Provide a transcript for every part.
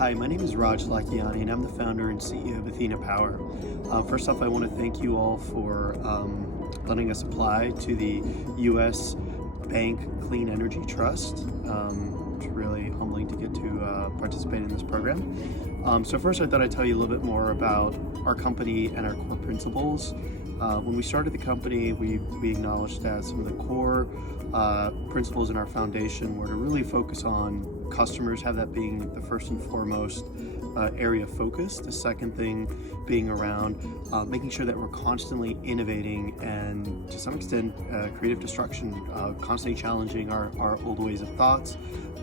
Hi, my name is Raj Lakiani, and I'm the founder and CEO of Athena Power. First off, I want to thank you all for letting us apply to the U.S. Bank Clean Energy Trust. It's really humbling to get to participate in this program. So first, I thought I'd tell you a little bit more about our company and our core principles. When we started the company, we acknowledged that some of the core principles in our foundation were to really focus on customers, have that being the first and foremost area of focus. The second thing being around making sure that we're constantly innovating and to some extent creative destruction, constantly challenging our old ways of thoughts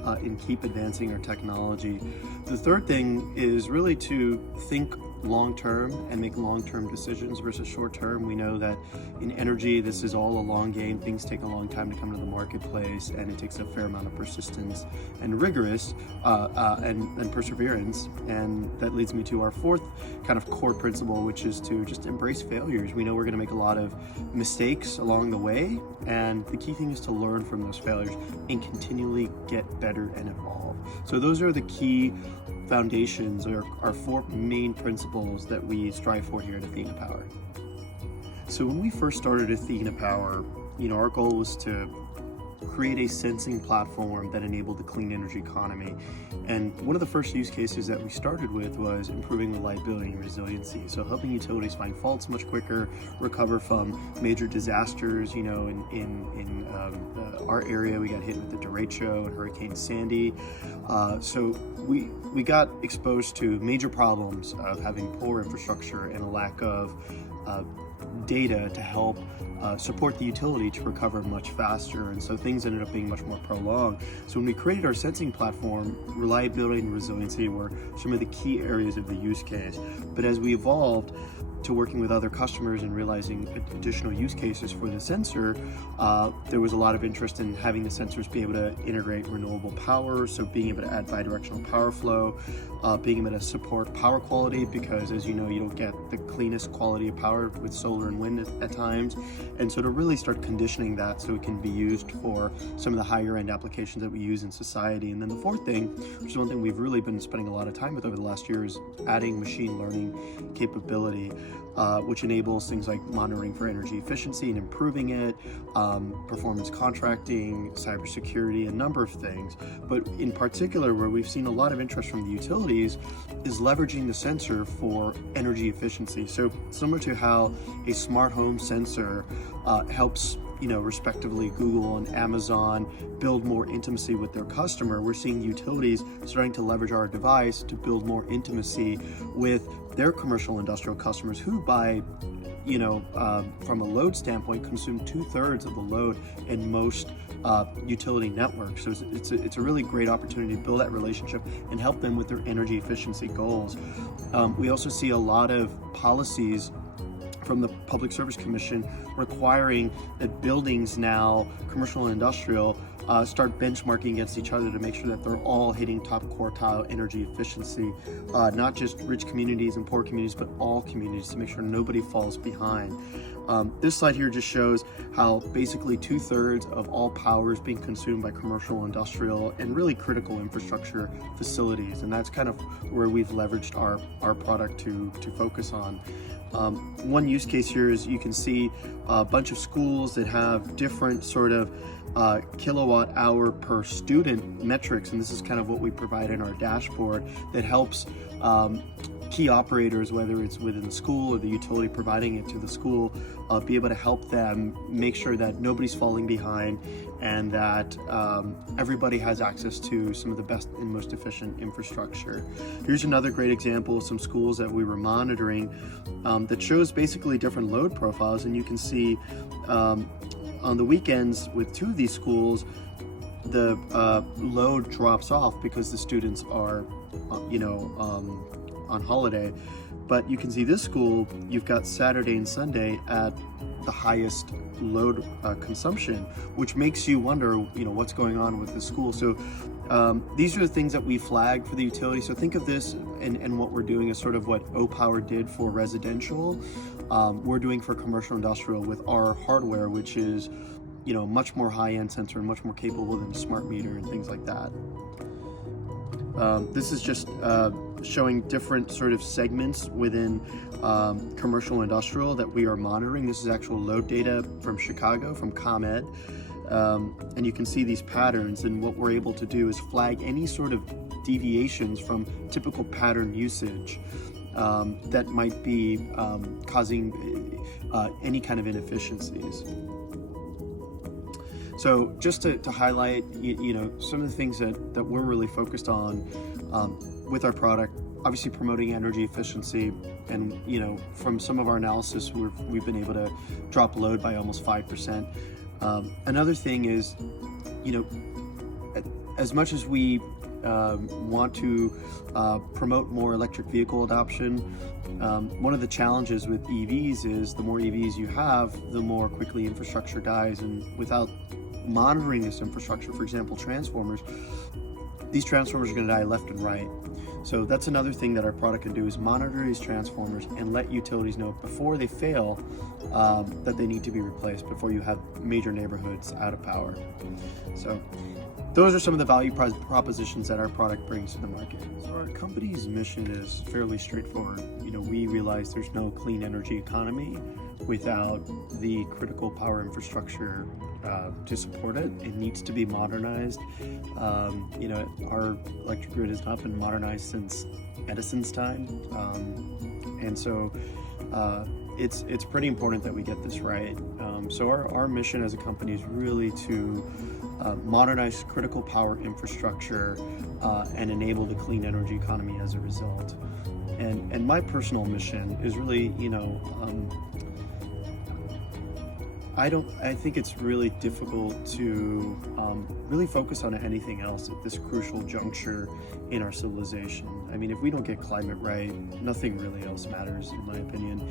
and keep advancing our technology. The third thing is really to think long-term and make long-term decisions versus short-term. We know that in energy, this is all a long game. Things take a long time to come to the marketplace, and it takes a fair amount of persistence and rigorous and perseverance. And that leads me to our fourth kind of core principle, which is to just embrace failures. We know we're going to make a lot of mistakes along the way, and the key thing is to learn from those failures and continually get better and evolve. So those are the key foundations, or our four main principles that we strive for here at Athena Power. So when we first started Athena Power, our goal was to create a sensing platform that enabled the clean energy economy. And one of the first use cases that we started with was improving reliability and resiliency. So helping utilities find faults much quicker, recover from major disasters. In our area, we got hit with the derecho and Hurricane Sandy. So we got exposed to major problems of having poor infrastructure and a lack of data to help support the utility to recover much faster, and so things ended up being much more prolonged. So when we created our sensing platform, reliability and resiliency were some of the key areas of the use case. But as we evolved to working with other customers and realizing additional use cases for the sensor, there was a lot of interest in having the sensors be able to integrate renewable power, so being able to add bidirectional power flow, being able to support power quality, because as you know, you don't get the cleanest quality of power with solar and wind at times, and so to really start conditioning that so it can be used for some of the higher end applications that we use in society. And then the fourth thing, which is one thing we've really been spending a lot of time with over the last year, is adding machine learning capability, which enables things like monitoring for energy efficiency and improving it, performance contracting, cybersecurity, a number of things. But in particular, where we've seen a lot of interest from the utilities is leveraging the sensor for energy efficiency. So similar to how a smart home sensor helps respectively Google and Amazon build more intimacy with their customer, we're seeing utilities starting to leverage our device to build more intimacy with their commercial industrial customers, who from a load standpoint consume 2/3 of the load in most utility networks. So it's a really great opportunity to build that relationship and help them with their energy efficiency goals. We also see a lot of policies from the Public Service Commission requiring that buildings now, commercial and industrial, start benchmarking against each other to make sure that they're all hitting top quartile energy efficiency, not just rich communities and poor communities, but all communities, to make sure nobody falls behind. This slide here just shows how basically 2/3 of all power is being consumed by commercial, industrial, and really critical infrastructure facilities, and that's kind of where we've leveraged our product to focus on. One use case here is you can see a bunch of schools that have different sort of kilowatt hour per student metrics, and this is kind of what we provide in our dashboard that helps key operators, whether it's within the school or the utility providing it to the school, be able to help them make sure that nobody's falling behind and that everybody has access to some of the best and most efficient infrastructure. Here's another great example of some schools that we were monitoring that shows basically different load profiles, and you can see on the weekends with two of these schools, the load drops off because the students are on holiday. But you can see this school, you've got Saturday and Sunday at the highest load consumption, which makes you wonder, what's going on with the school. So these are the things that we flag for the utility. So think of this and what we're doing is sort of what O-Power did for residential. We're doing for commercial industrial with our hardware, which is much more high-end sensor and much more capable than a smart meter and things like that. This is just showing different sort of segments within commercial industrial that we are monitoring. This is actual load data from Chicago, from ComEd. And you can see these patterns, and what we're able to do is flag any sort of deviations from typical pattern usage that might be causing any kind of inefficiencies. So just to highlight, some of the things that we're really focused on with our product, obviously promoting energy efficiency, and from some of our analysis, we've been able to drop load by almost 5%. Another thing is, as much as we want to promote more electric vehicle adoption, one of the challenges with EVs is the more EVs you have, the more quickly infrastructure dies, and without monitoring this infrastructure, for example, transformers, these transformers are going to die left and right. So that's another thing that our product can do, is monitor these transformers and let utilities know before they fail that they need to be replaced, before you have major neighborhoods out of power. So those are some of the value propositions that our product brings to the market. So our company's mission is fairly straightforward. We realize there's no clean energy economy without the critical power infrastructure to support it. It needs to be modernized. Our electric grid has not been modernized since Edison's time, and so it's pretty important that we get this right. So our mission as a company is really to modernize critical power infrastructure and enable the clean energy economy as a result. And my personal mission is really, I think it's really difficult to really focus on anything else at this crucial juncture in our civilization. I mean, if we don't get climate right, nothing really else matters, in my opinion.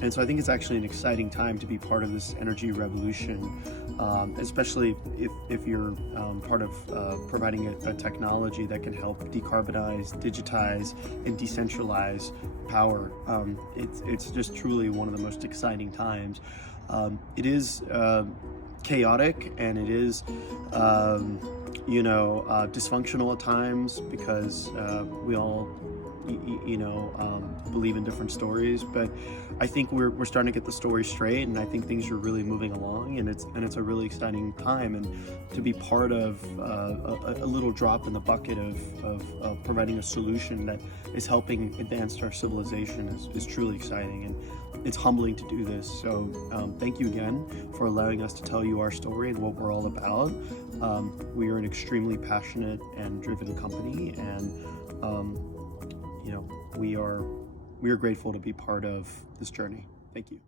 And so I think it's actually an exciting time to be part of this energy revolution, especially if you're part of providing a technology that can help decarbonize, digitize, and decentralize power. It's just truly one of the most exciting times. It is chaotic, and it is dysfunctional at times, because we all believe in different stories, but I think we're starting to get the story straight, and I think things are really moving along, and it's a really exciting time, and to be part of a little drop in the bucket of providing a solution that is helping advance our civilization is truly exciting, and it's humbling to do this. So thank you again for allowing us to tell you our story and what we're all about. We are an extremely passionate and driven company, and we are grateful to be part of this journey. Thank you.